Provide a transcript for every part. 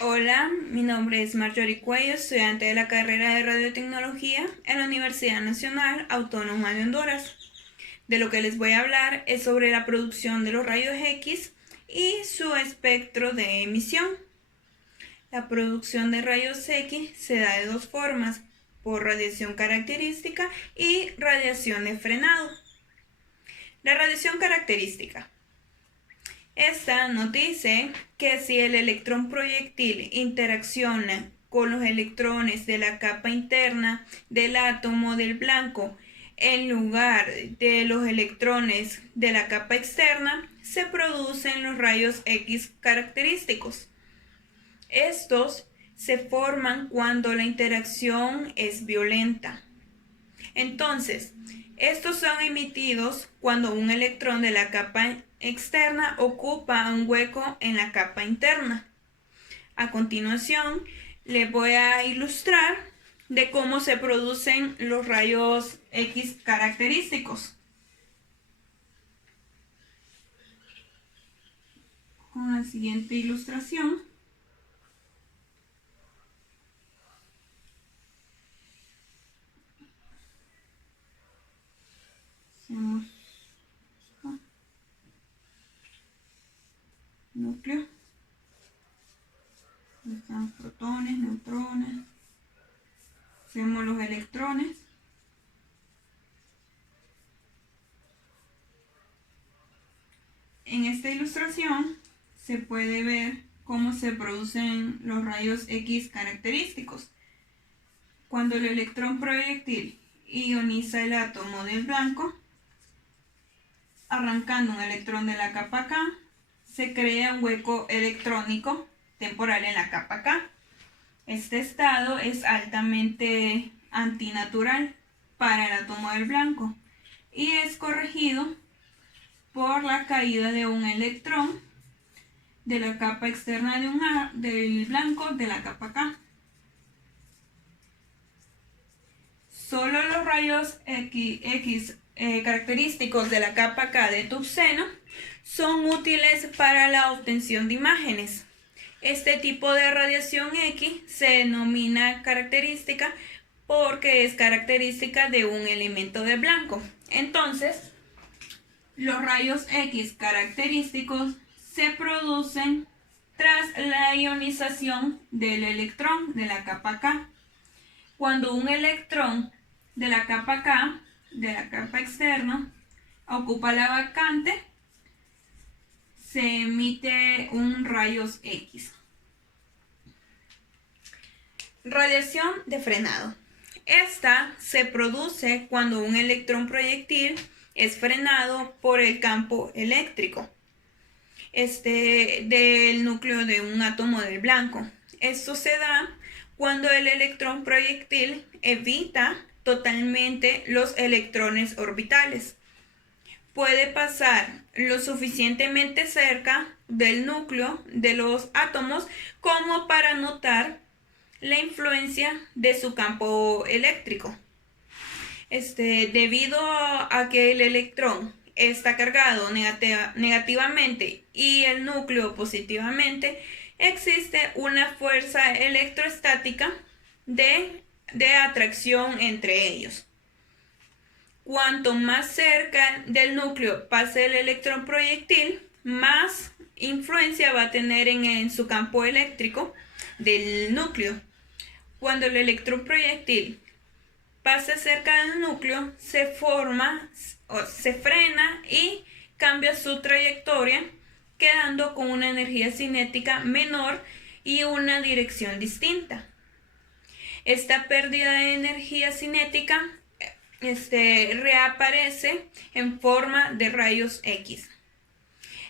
Hola, mi nombre es Marjorie Cuello, estudiante de la carrera de Radiotecnología en la Universidad Nacional Autónoma de Honduras. De lo que les voy a hablar es sobre la producción de los rayos X y su espectro de emisión. La producción de rayos X se da de dos formas, por radiación característica y radiación de frenado. La radiación característica. Esta nos dice que si el electrón proyectil interacciona con los electrones de la capa interna del átomo del blanco en lugar de los electrones de la capa externa, se producen los rayos X característicos. Estos se forman cuando la interacción es violenta. Entonces, estos son emitidos cuando un electrón de la capa externa ocupa un hueco en la capa interna. A continuación, les voy a ilustrar de cómo se producen los rayos X característicos. Con la siguiente ilustración. Hacemos núcleo. Están protones, neutrones. Hacemos los electrones. En esta ilustración se puede ver cómo se producen los rayos X característicos. Cuando el electrón proyectil ioniza el átomo del blanco, arrancando un electrón de la capa K, se crea un hueco electrónico temporal en la capa K. Este estado es altamente antinatural para el átomo del blanco y es corregido por la caída de un electrón de la capa externa del blanco de la capa K. Solo los rayos X característicos de la capa K de tungsteno son útiles para la obtención de imágenes. Este tipo de radiación X se denomina característica porque es característica de un elemento de blanco. Entonces, los rayos X característicos se producen tras la ionización del electrón de la capa K. Cuando un electrón de la capa K, de la capa externa, ocupa la vacante, se emite un rayos X. Radiación de frenado. Esta se produce cuando un electrón proyectil es frenado por el campo eléctrico del núcleo de un átomo del blanco. Esto se da cuando el electrón proyectil evita totalmente los electrones orbitales. Puede pasar lo suficientemente cerca del núcleo de los átomos como para notar la influencia de su campo eléctrico. Debido a que el electrón está cargado negativamente y el núcleo positivamente, existe una fuerza electrostática de atracción entre ellos. Cuanto más cerca del núcleo pase el electrón proyectil, más influencia va a tener en su campo eléctrico del núcleo. Cuando el electrón proyectil pasa cerca del núcleo, se frena y cambia su trayectoria, quedando con una energía cinética menor y una dirección distinta. Esta pérdida de energía cinética reaparece en forma de rayos X.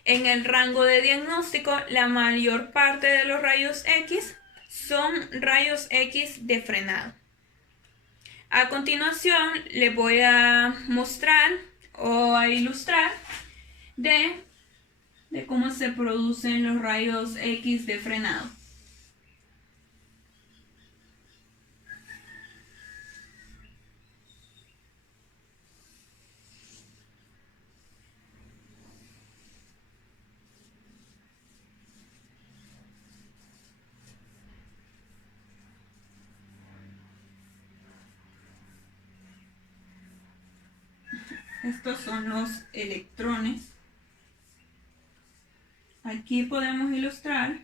En el rango de diagnóstico, la mayor parte de los rayos X son rayos X de frenado. A continuación les voy a mostrar o a ilustrar de cómo se producen los rayos X de frenado. Estos son los electrones. Aquí podemos ilustrar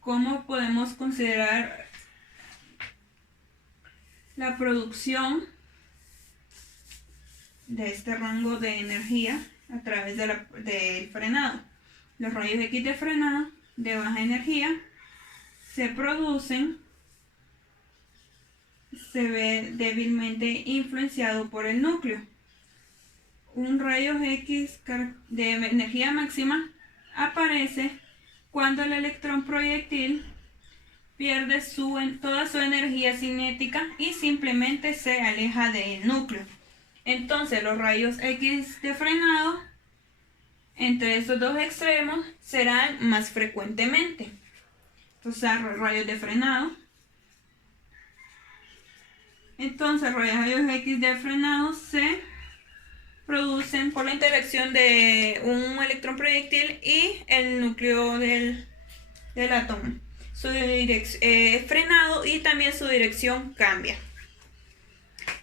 cómo podemos considerar la producción de este rango de energía a través del frenado. Los rayos X de frenado de baja energía se producen, se ve débilmente influenciado por el núcleo. Un rayo X de energía máxima aparece cuando el electrón proyectil pierde toda su energía cinética y simplemente se aleja del núcleo. Entonces los rayos X de frenado entre estos dos extremos serán más frecuentemente. Entonces rayos de frenado. Entonces rayos X de frenado se producen por la interacción de un electrón proyectil y el núcleo del átomo. Su dirección es frenado y también su dirección cambia.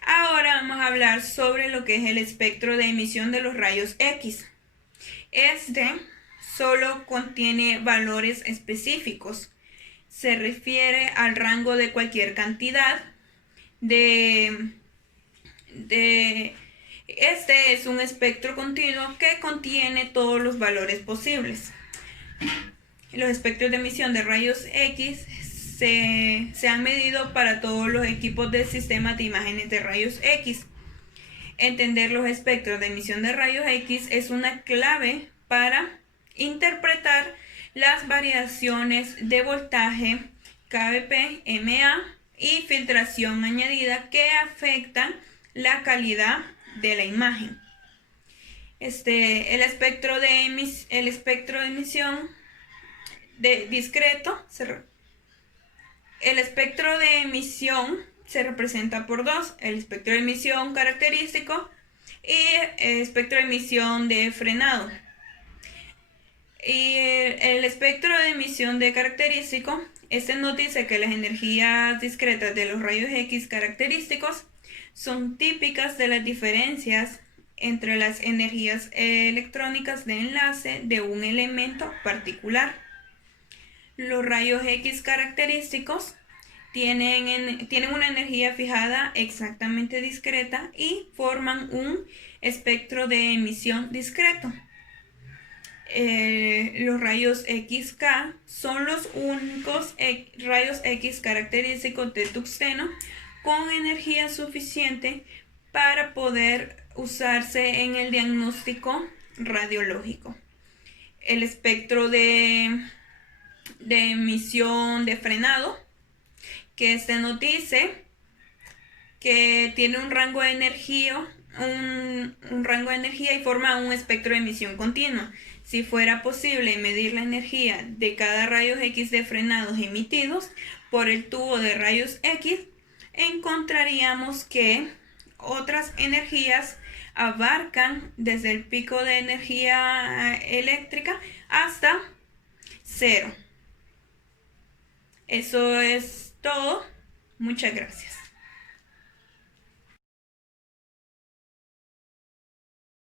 Ahora vamos a hablar sobre lo que es el espectro de emisión de los rayos X. Este solo contiene valores específicos. Se refiere al rango de cualquier cantidad Este es un espectro continuo que contiene todos los valores posibles. Los espectros de emisión de rayos X se han medido para todos los equipos del sistema de imágenes de rayos X. Entender los espectros de emisión de rayos X es una clave para interpretar las variaciones de voltaje, kVp, MA y filtración añadida que afectan la calidad de la imagen. El espectro de emisión discreto, el espectro de emisión se representa por dos: el espectro de emisión característico y el espectro de emisión de frenado. Y el espectro de emisión de característico, nos dice que las energías discretas de los rayos X característicos son típicas de las diferencias entre las energías electrónicas de enlace de un elemento particular. Los rayos X característicos tienen una energía fijada exactamente discreta y forman un espectro de emisión discreto. Los rayos XK son los únicos rayos X característicos de tungsteno con energía suficiente para poder usarse en el diagnóstico radiológico. El espectro de emisión de frenado, que nos dice que tiene un rango de energía, y forma un espectro de emisión continua. Si fuera posible medir la energía de cada rayo X de frenados emitidos por el tubo de rayos X, encontraríamos que otras energías abarcan desde el pico de energía eléctrica hasta 0. Eso es todo. Muchas gracias.